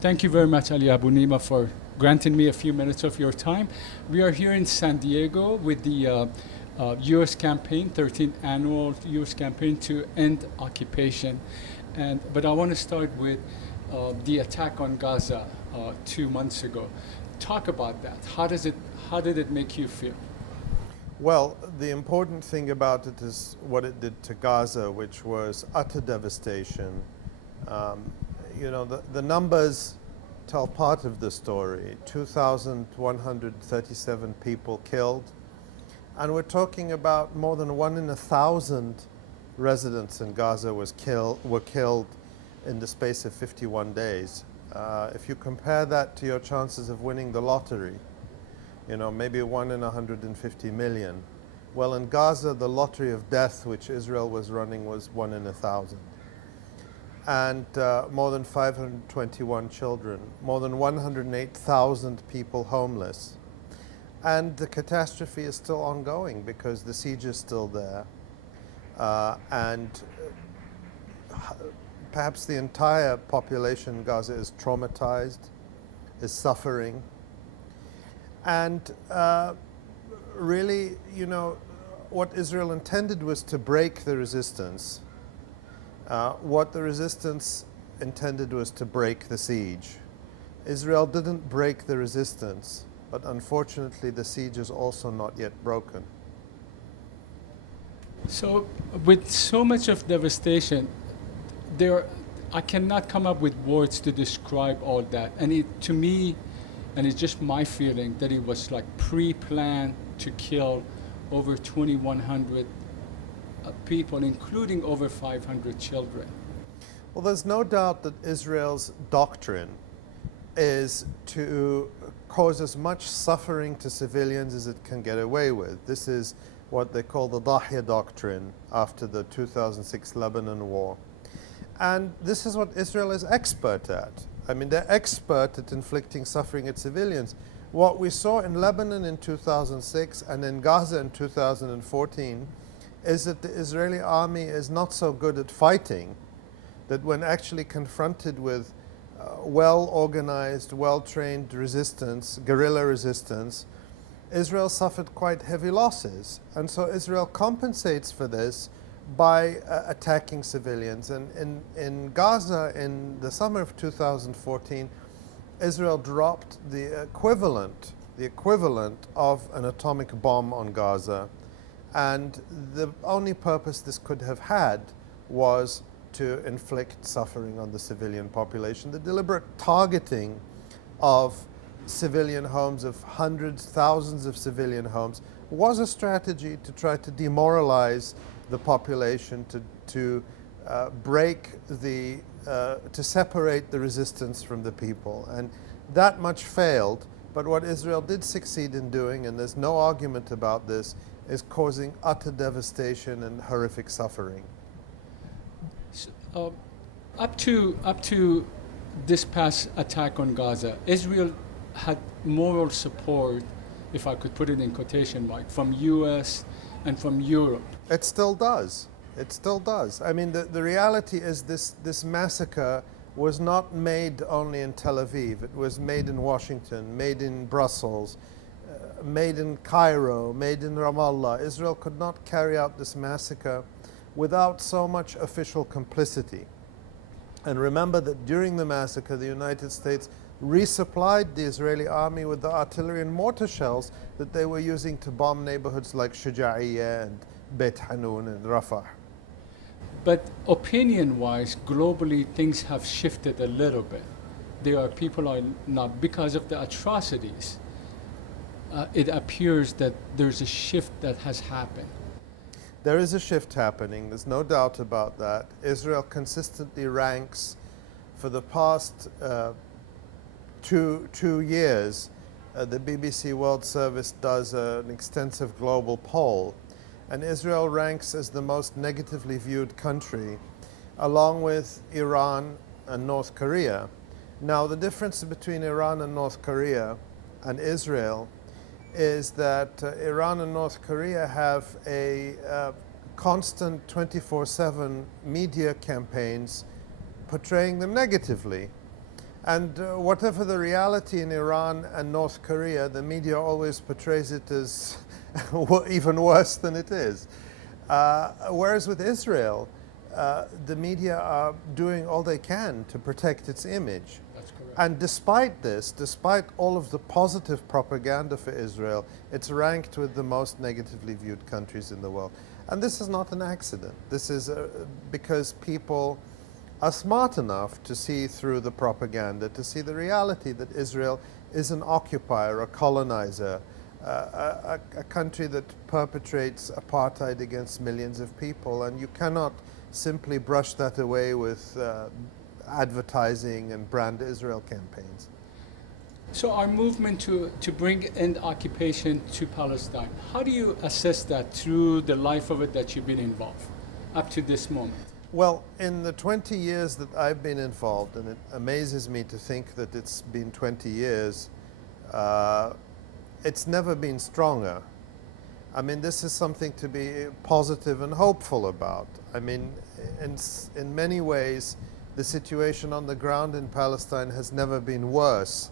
Thank you very much, Ali Abunimah, for granting me a few minutes of your time. We are here in San Diego with the U.S. campaign, 13th annual U.S. campaign to end occupation. But I want to start with the attack on Gaza 2 months ago. Talk about that. How did it make you feel? Well, the important thing about it is what it did to Gaza, which was utter devastation. The numbers tell part of the story. 2,137 people killed. And we're talking about more than 1 in 1,000 residents in Gaza were killed in the space of 51 days. If you compare that to your chances of winning the lottery, maybe 1 in 150 million. Well, in Gaza, the lottery of death, which Israel was running, was 1 in 1,000. And more than 521 children, more than 108,000 people homeless. And the catastrophe is still ongoing because the siege is still there. And perhaps the entire population in Gaza is traumatized, is suffering. And really, what Israel intended was to break the resistance. What the resistance intended was to break the siege. Israel didn't break the resistance, but unfortunately the siege is also not yet broken. So with so much of devastation, I cannot come up with words to describe all that. And to me, and it's just my feeling, that it was like pre-planned to kill over 2,100 people, including over 500 children. Well, there's no doubt that Israel's doctrine is to cause as much suffering to civilians as it can get away with. This is what they call the Dahya doctrine after the 2006 Lebanon war. And this is what Israel is expert at. I mean, they're expert at inflicting suffering at civilians. What we saw in Lebanon in 2006 and in Gaza in 2014 is that the Israeli army is not so good at fighting, that when actually confronted with well-organized, well-trained resistance, guerrilla resistance, Israel suffered quite heavy losses. And so Israel compensates for this by attacking civilians. And in Gaza, in the summer of 2014, Israel dropped the equivalent of an atomic bomb on Gaza. And the only purpose this could have had was to inflict suffering on the civilian population. The deliberate targeting of civilian homes, of hundreds, thousands of civilian homes, was a strategy to try to demoralize the population, to separate the resistance from the people. And that much failed, but what Israel did succeed in doing, and there's no argument about this, is causing utter devastation and horrific suffering. Up to this past attack on Gaza, Israel had moral support, if I could put it in quotation marks, from U.S. and from Europe. It still does. It still does. I mean, the reality is this massacre was not made only in Tel Aviv. It was made in Washington, made in Brussels, made in Cairo, made in Ramallah. Israel could not carry out this massacre without so much official complicity. And remember that during the massacre, the United States resupplied the Israeli army with the artillery and mortar shells that they were using to bomb neighborhoods like Shuja'iyya and Beit Hanun and Rafah. But opinion-wise, globally, things have shifted a little bit. People are not, because of the atrocities, it appears that there's a shift that has happened. There is a shift happening, there's no doubt about that. Israel consistently ranks, for the past 2 years, the BBC World Service does an extensive global poll, and Israel ranks as the most negatively viewed country, along with Iran and North Korea. Now, the difference between Iran and North Korea and Israel is that Iran and North Korea have a constant 24/7 media campaigns portraying them negatively. And whatever the reality in Iran and North Korea, the media always portrays it as even worse than it is. Whereas with Israel, the media are doing all they can to protect its image. That's correct. And despite this, despite all of the positive propaganda for Israel, it's ranked with the most negatively viewed countries in the world. And this is not an accident. This is because people are smart enough to see through the propaganda, to see the reality that Israel is an occupier, a colonizer, a country that perpetrates apartheid against millions of people, and you cannot simply brush that away with advertising and brand Israel campaigns. So our movement to bring end occupation to Palestine, how do you assess that through the life of it that you've been involved up to this moment? Well, in the 20 years that I've been involved, and it amazes me to think that it's been 20 years, it's never been stronger. I mean, this is something to be positive and hopeful about. I mean, in many ways, the situation on the ground in Palestine has never been worse.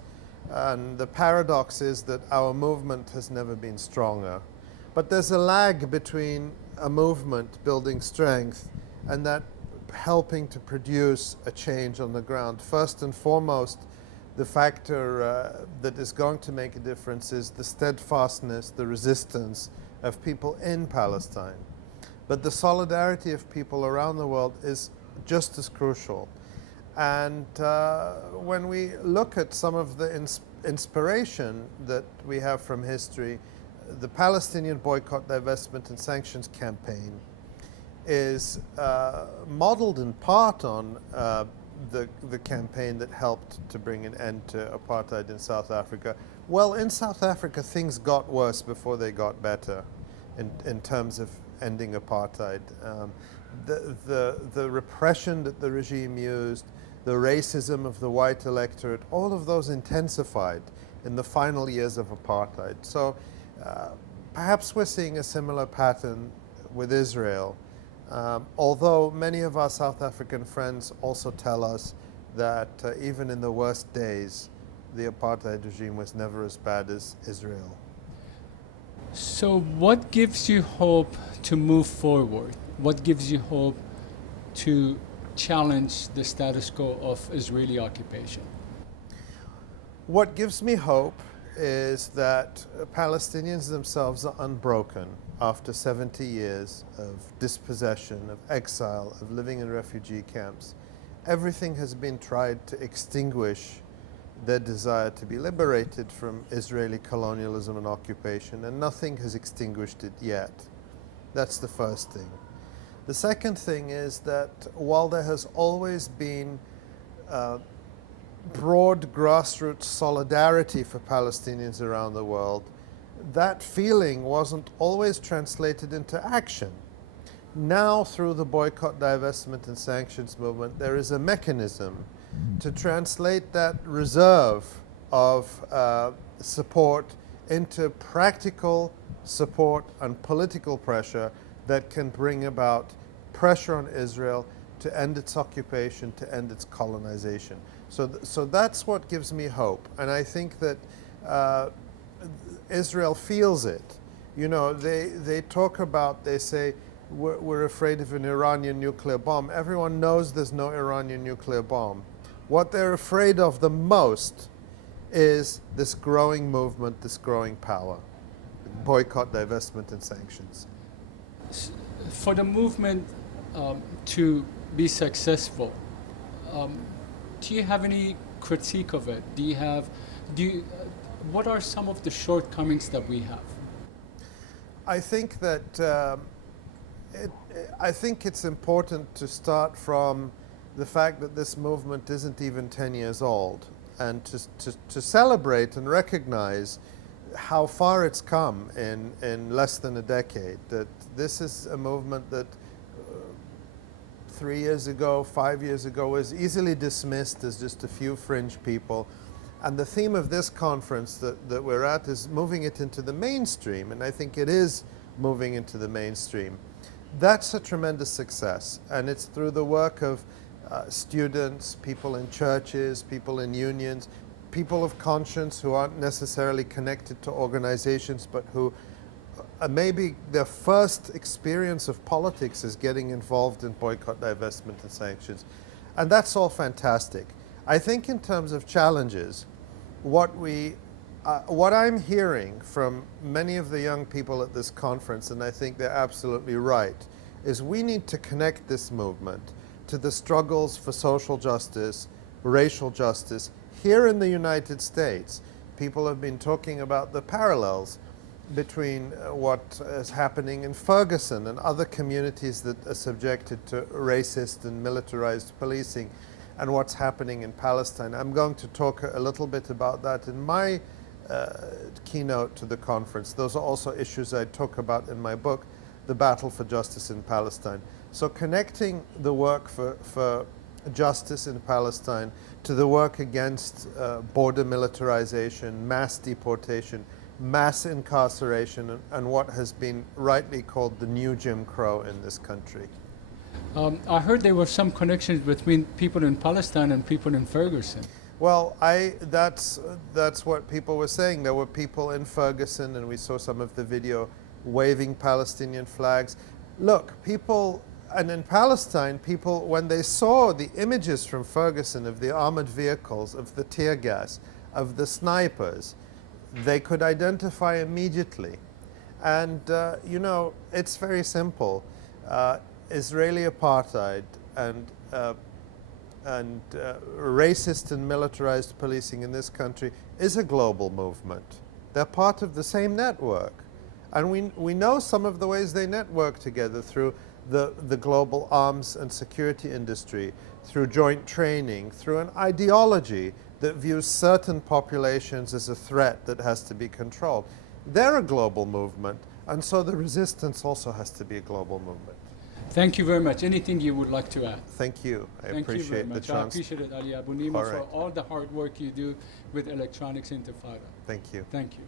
And the paradox is that our movement has never been stronger. But there's a lag between a movement building strength and that helping to produce a change on the ground. First and foremost, the factor that is going to make a difference is the steadfastness, the resistance of people in Palestine. But the solidarity of people around the world is just as crucial. And when we look at some of the inspiration that we have from history, the Palestinian boycott, divestment and sanctions campaign is modeled in part on the campaign that helped to bring an end to apartheid in South Africa. Well, in South Africa, things got worse before they got better in terms of ending apartheid. The repression that the regime used, the racism of the white electorate, all of those intensified in the final years of apartheid. So perhaps we're seeing a similar pattern with Israel. Although many of our South African friends also tell us that even in the worst days, the apartheid regime was never as bad as Israel. So what gives you hope to move forward? What gives you hope to challenge the status quo of Israeli occupation? What gives me hope is that Palestinians themselves are unbroken after 70 years of dispossession, of exile, of living in refugee camps. Everything has been tried to extinguish their desire to be liberated from Israeli colonialism and occupation, and nothing has extinguished it yet. That's the first thing. The second thing is that while there has always been broad grassroots solidarity for Palestinians around the world, that feeling wasn't always translated into action. Now, through the boycott, divestment and sanctions movement, there is a mechanism to translate that reserve of support into practical support and political pressure that can bring about pressure on Israel to end its occupation, to end its colonization. So that's what gives me hope. And I think that Israel feels it. You know, they talk about, they say, we're afraid of an Iranian nuclear bomb. Everyone knows there's no Iranian nuclear bomb. What they're afraid of the most is this growing movement, this growing power. Boycott, divestment, and sanctions. For the movement to be successful, do you have any critique of it? What are some of the shortcomings that we have? I think that I think it's important to start from the fact that this movement isn't even 10 years old, and to celebrate and recognize how far it's come in less than a decade. That this is a movement that 3 years ago, 5 years ago, was easily dismissed as just a few fringe people. And the theme of this conference that we're at is moving it into the mainstream, and I think it is moving into the mainstream. That's a tremendous success, and it's through the work of students, people in churches, people in unions, people of conscience who aren't necessarily connected to organizations, but who maybe their first experience of politics is getting involved in boycott, divestment, and sanctions. And that's all fantastic. I think in terms of challenges, what I'm hearing from many of the young people at this conference, and I think they're absolutely right, is we need to connect this movement to the struggles for social justice, racial justice. Here in the United States, people have been talking about the parallels between what is happening in Ferguson and other communities that are subjected to racist and militarized policing, and what's happening in Palestine. I'm going to talk a little bit about that in my keynote to the conference. Those are also issues I talk about in my book, The Battle for Justice in Palestine. So connecting the work for justice in Palestine to the work against border militarization, mass deportation, mass incarceration, and what has been rightly called the new Jim Crow in this country. I heard there were some connections between people in Palestine and people in Ferguson. Well, that's what people were saying. There were people in Ferguson, and we saw some of the video, waving Palestinian flags. Look, people, and in Palestine, people, when they saw the images from Ferguson of the armored vehicles, of the tear gas, of the snipers, they could identify immediately. And, you know, it's very simple. Israeli apartheid and racist and militarized policing in this country is a global movement. They're part of the same network. And we know some of the ways they network together through the global arms and security industry, through joint training, through an ideology that views certain populations as a threat that has to be controlled. They're a global movement, and so the resistance also has to be a global movement. Thank you very much. Anything you would like to add? Thank you. I Thank you very appreciate the much. I chance. appreciate it, Ali Abunimah, All for right. all the hard work you do with Electronic Intifada. Thank you. Thank you.